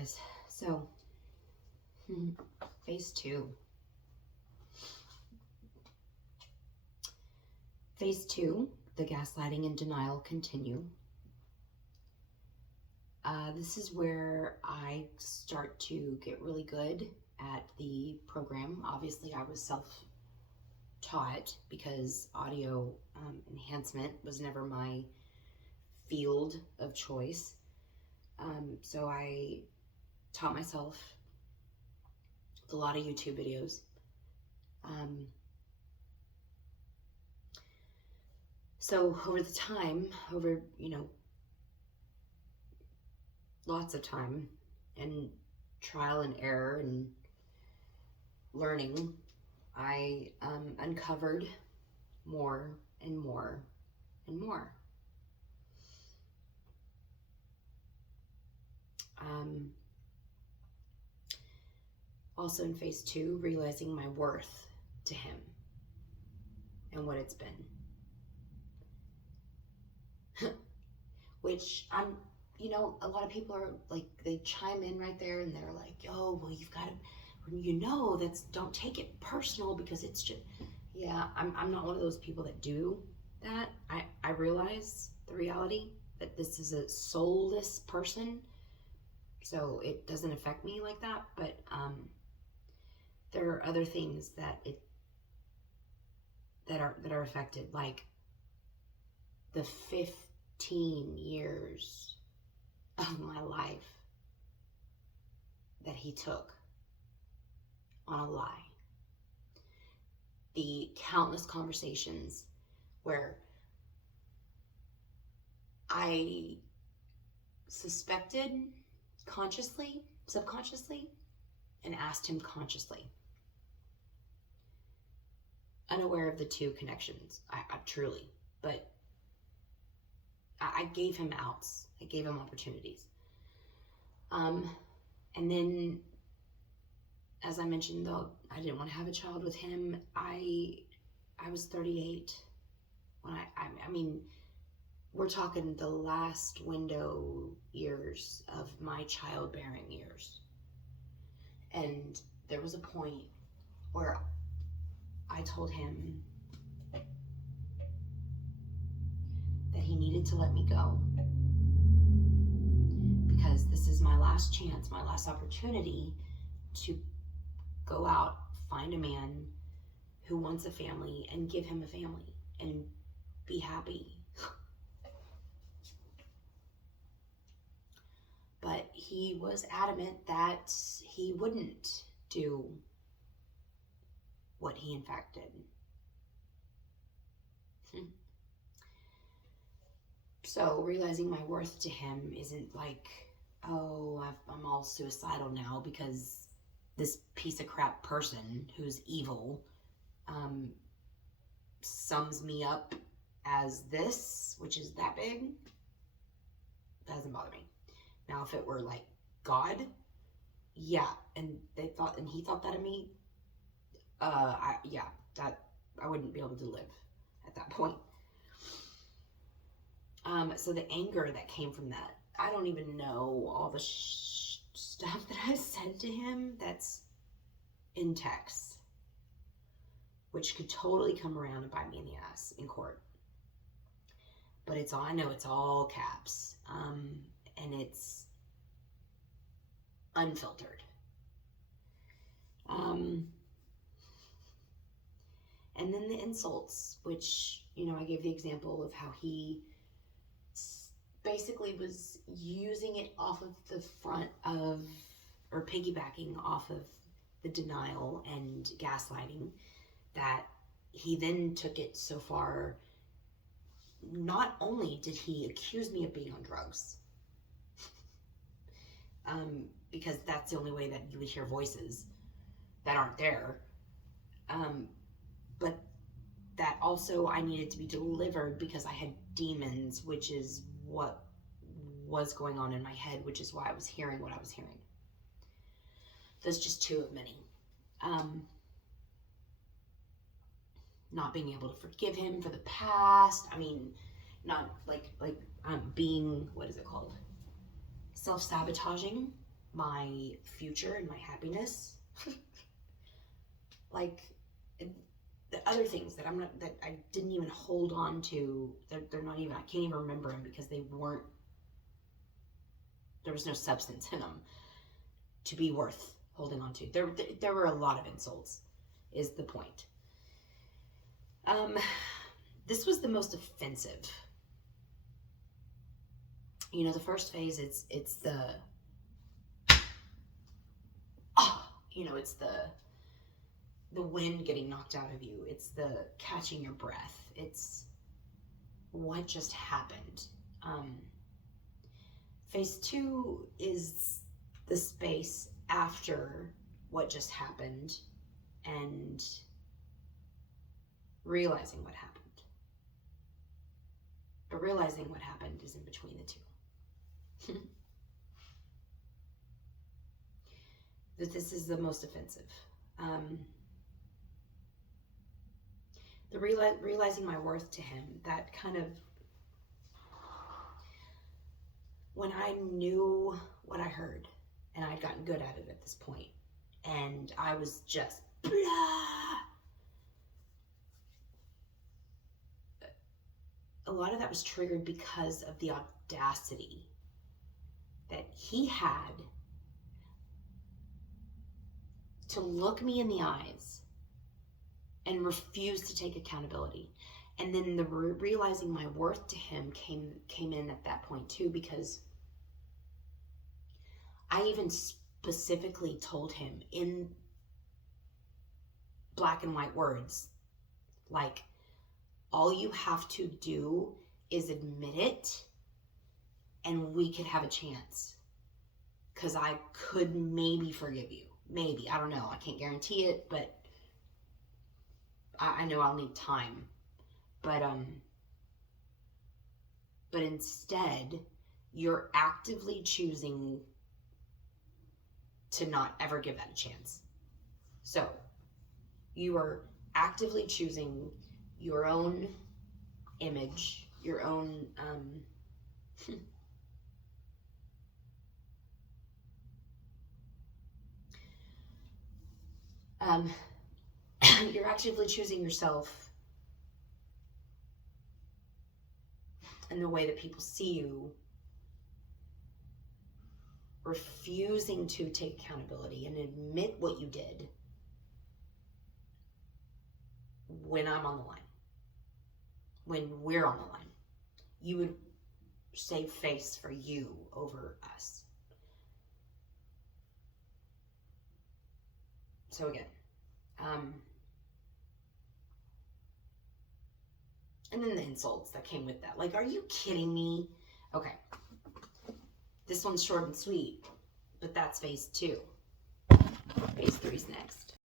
guys. So, phase two. Phase two, the gaslighting and denial continue. This is where I start to get really good at the program. Obviously, I was self-taught because audio enhancement was never my field of choice. So I taught myself with a lot of YouTube videos. So over the time, lots of time and trial and error and learning, I uncovered more and more and more. Also in phase two, realizing my worth to him and what it's been. Which a lot of people are like, they chime in right there and they're like, oh, well, you've got to, don't take it personal because it's just, yeah, I'm not one of those people that do that. I realize the reality that this is a soulless person, so it doesn't affect me like that, but there are other things that are affected, like the 15 years of my life that he took on a lie. The countless conversations where I suspected consciously, subconsciously, and asked him consciously. Unaware of the two connections, I truly, but I gave him outs. I gave him opportunities. And then, as I mentioned, though, I didn't want to have a child with him. I was 38 when I mean, we're talking the last window years of my childbearing years. And there was a point where I told him that he needed to let me go, because this is my last chance, my last opportunity to go out, find a man who wants a family, and give him a family and be happy. But he was adamant that he wouldn't do what he in fact did. So realizing my worth to him isn't like, oh, I'm all suicidal now because this piece of crap person who's evil sums me up as this, which is that big. That doesn't bother me. Now, if it were like God, yeah, and he thought that of me, I wouldn't be able to live at that point. So the anger that came from that, I don't even know all the stuff that I said to him that's in text, which could totally come around and bite me in the ass in court. But I know it's all caps, and it's unfiltered. And then the insults, which, I gave the example of how he basically was using it off of the front of, or piggybacking off of the denial and gaslighting, that he then took it so far. Not only did he accuse me of being on drugs, because that's the only way that you would hear voices that aren't there, but that also I needed to be delivered because I had demons, which is what was going on in my head, which is why I was hearing what I was hearing. That's just two of many. Not being able to forgive him for the past. I mean, not being, what is it called? Self-sabotaging my future and my happiness. Like, the other things that that I didn't even hold on to, they're not even, I can't even remember them because there was no substance in them to be worth holding on to. There were a lot of insults, is the point. This was the most offensive. You know, the first phase, it's the, it's the wind getting knocked out of you. It's the catching your breath. It's what just happened. Phase 2 is the space after what just happened and realizing what happened. But realizing what happened is in between the two. That this is the most offensive. The realizing my worth to him, that kind of, when I knew what I heard, and I'd gotten good at it at this point, and I was just blah. A lot of that was triggered because of the audacity that he had to look me in the eyes and refuse to take accountability. And then the realizing my worth to him came in at that point too, because I even specifically told him in black and white words, like, all you have to do is admit it and we could have a chance. Because I could maybe forgive you. Maybe. I don't know. I can't guarantee it, but I know I'll need time. But instead, you're actively choosing to not ever give that a chance. So, you are actively choosing your own image, your own you're actively choosing yourself and the way that people see you, refusing to take accountability and admit what you did when I'm on the line, when we're on the line. You would save face for you over us. So again, and then the insults that came with that. Like, are you kidding me? Okay. This one's short and sweet, but that's phase 2. Phase 3 is next.